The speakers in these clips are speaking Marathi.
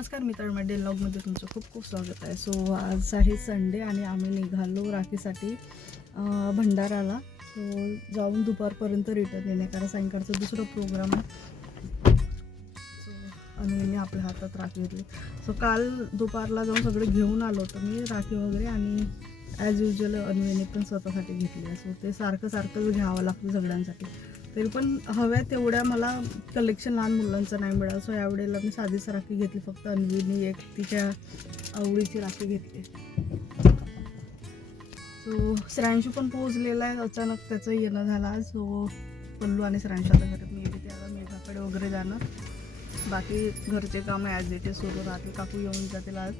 नमस्कार मित्रांमध्ये ब्लॉगमध्ये तुमचं खूप खूप स्वागत आहे. सो आज आहे संडे आणि आम्ही निघालो राखीसाठी भंडाराला. सो जाऊन दुपारपर्यंत रिटर्न येणे कारण सायंकाळचा दुसरा प्रोग्राम आहे. सो अनुने आपल्या हातात राखी घेतली. सो काल दुपारला जाऊन सगळं घेऊन आलो तर मी राखी वगैरे आणि ॲज युजल अनुने पण स्वतःसाठी घेतली आहे. सो ते सारखं सारखंच घ्यावं लागतं सगळ्यांसाठी. तरी पण हव्या तेवढ्या मला कलेक्शन लहान मुलांचं नाही मिळालं. सो यावेळेला मी साधीच राखी घेतली. फक्त अन्वीनी एक तिच्या आवडीची राखी घेतली. सो श्रांशू पण पोहोचलेला आहे. अचानक त्याचं येणं झाला सो पल्लू आणि श्रांशू आता घरात मी येते. त्याला मेघाकडे वगैरे जाणार बाकी घरचे काम ॲज इट इज सुरू राहतील. काकू येऊन जातील आज.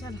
चला.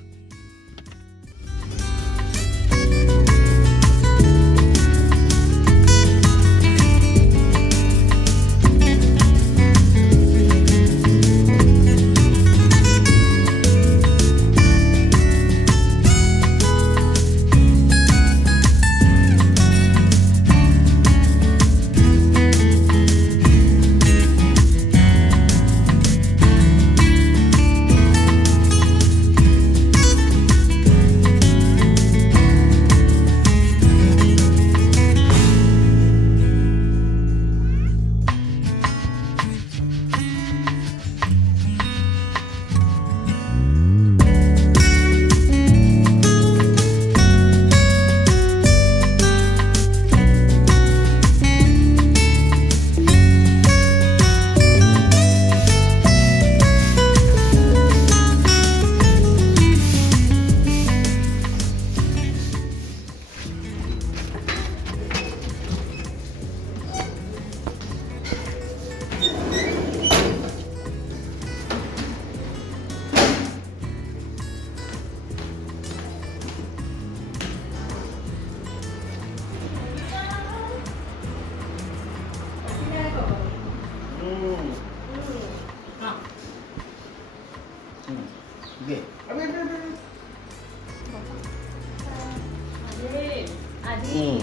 हम्म.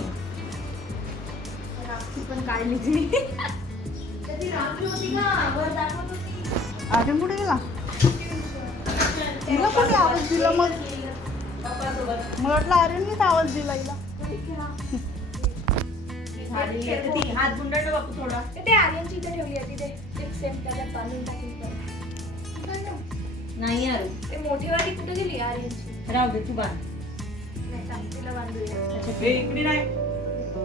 पण काढली ती ती रांगली होती ना वर दाखवत होती. आर्यन कुठे गेला? तिला कोणी आवाज दिला? मग मला वाटलं आर्यननीच आवाज दिला हिला. हात गुंडाळ बापू थोडा. ते आर्यनची इथे ठेवली आहे तिथे एक सेम बांधून टाकली. नाही यार ते मोठीवाली कुठे गेली आर्यनची? राहू दे तू बांध. इकडे नाही.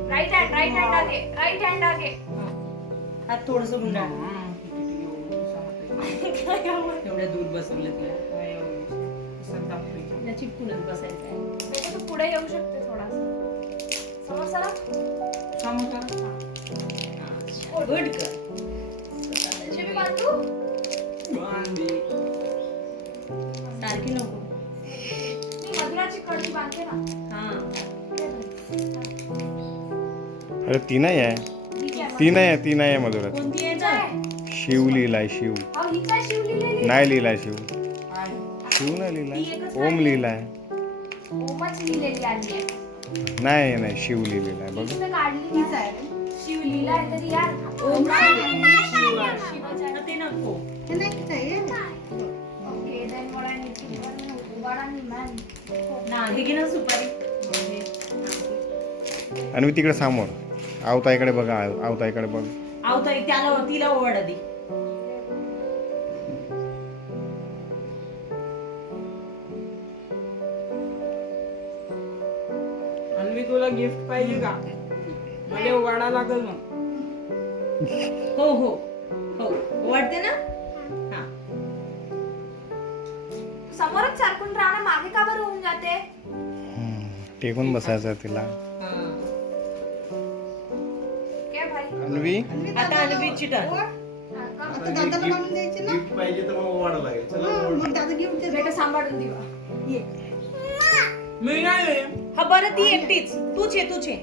राईट हँड राईट हँड आगे राईट हँड आगे. हात थोडस गुंडाळ एवढ्या दूर बसवलं तुला तुला चिटकूनच बसायचं आहे त्याच्या तू पुढे येऊ शकते थोडासा. गुड कर बांधू. सारखी नको. अरे ती नाही आहे. ही काय ती नाही आहे ती नाही आहे मधुरात शिव लिहिलाय शिव. ही शिवलेली नाही लिहिलाय शिव. शिव नाही लिहिलाय ओम लिहिलाय ओमच लिहिलेली आली आहे. नाही नाही शिव लिहिलेला आहे बघ. तिने काढली हीच आहे. शिव लिहिलाय तरी यार. ओम ते नको. ना घे ना सुपारी. आणि मी तिकडे समोर. आवताईकडे बघा आव- आवताईकडे बघ. आवताई त्याला तिला ओवाड अन्वी तुला गिफ्ट पाहिजे का? मला वाडा लागल मग. हो हो. हो. ओवाडते ना? समोरच सारखून राहणं मागे का बरं होऊन जाते? हम्म, टेकून बसायचं तिला. हा. काय भाई? अन्वी? आता अन्वीची टर्न गिफ्ट पाहिजे तर मग वाढ लागेल. बेटा सांभाळून दिवा. मी नाही हा बरं ती एकटीच. तूच ये तूच ये.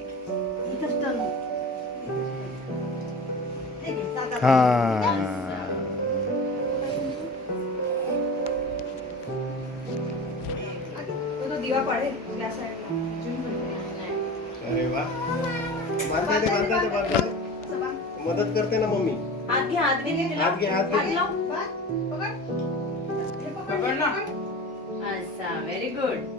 हा. दिवा पडेल या साईडला अरे वा. बांधता बांधता. मदत करते ना मम्मी. हात घे हात घे हात घे, हात घे. पकड. पकड ना. असा व्हेरी गुड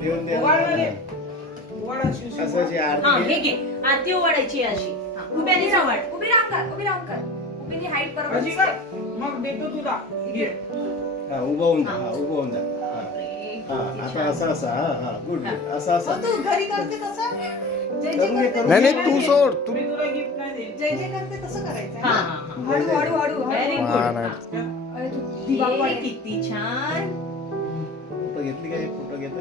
देऊन दे ओवाळ ना रे. ओवाळ अशी अशी असं अशी हा आरती हे घे. आरती ओवाळायची आहे अशी. हा, उभ्याने ओवाळ उभी राहून कर उभी राहून कर. उभीने हाईट बरोबर अशी दिसते. कर मग देतो तुला. घे. हा उभं होऊन जा. हा. उभं होऊन जा. हा. हा आता. असं असं. हा हा. गुड असं असं. तू घरी करते तसं? जे जे करून घे, करते करून नाही. नाही तू सोड. तू मी तुला गिफ्ट नाही देईन जे जे करते तसं करायचं. हा. हा हा. हळू हळू हळू. व्हेरी हळू नाही. अरे तू दिवा हे वाढ. किती छान. फोटो घेतली काय फोटो घेत हा,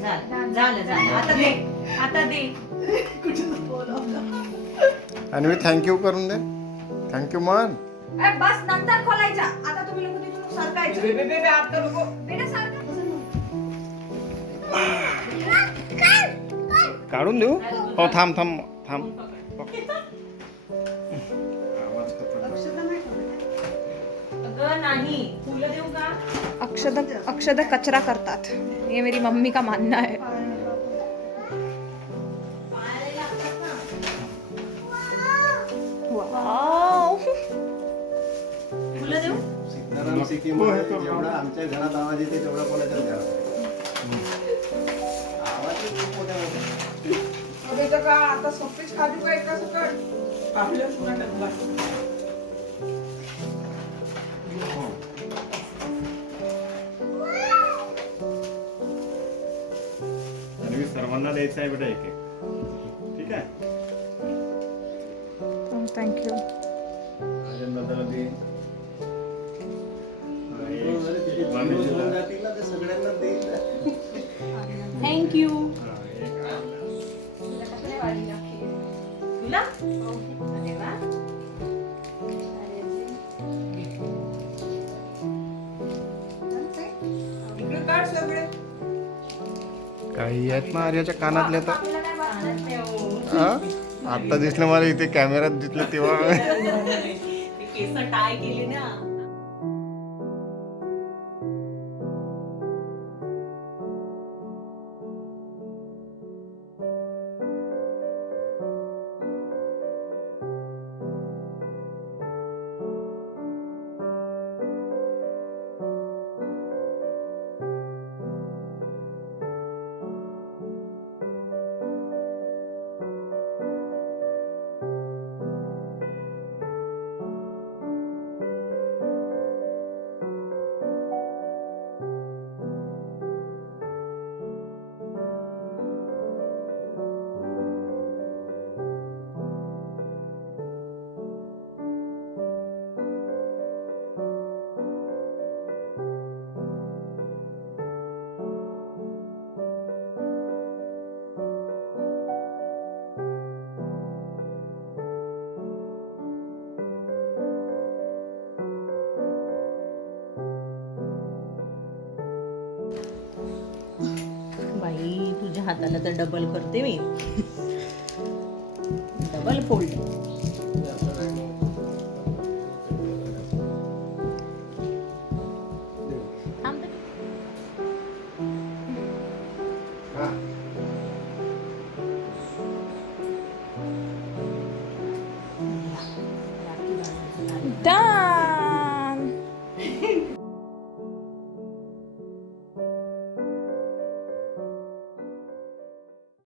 झालं. झालं झालं. आता दे. आता दे. आणि मी थँक्यू करून दे. थँक्यू मन ए, बस नंतर खोलायचा. आता तुम्ही लोक तिथून सरकायचं. बे बे बे बे, आता नको. बेटा सारखं काढून देऊ? हो थांब थांब थांब. करत. अगं नाही. फुलं देऊ का? अक्षद अक्षद कचरा करतात. ये मेरी मम्मी का मानना है? पायाला लागतात ना वाव. फुलं देऊ? सीताराम सिक्कीम जेवढा आमच्या घरात आवाज येते तेवढा कोणाच्या घरात आवाज खूप मोठ्या मोठ्या. अबे इथं का? आता का एका सकट? पुन्हा टाकला आणि सर्वांना द्यायचं आहे बेटा एक एक. ठीक आहे? थँक्यू राजन दादाला दे. काही आहेत ना आर्याच्या कानातले तर? आता दिसलं मला इथे कॅमेऱ्यात दिसलं तेव्हा. हाताला तर डबल करते मी. डबल फोल्ड हा. डन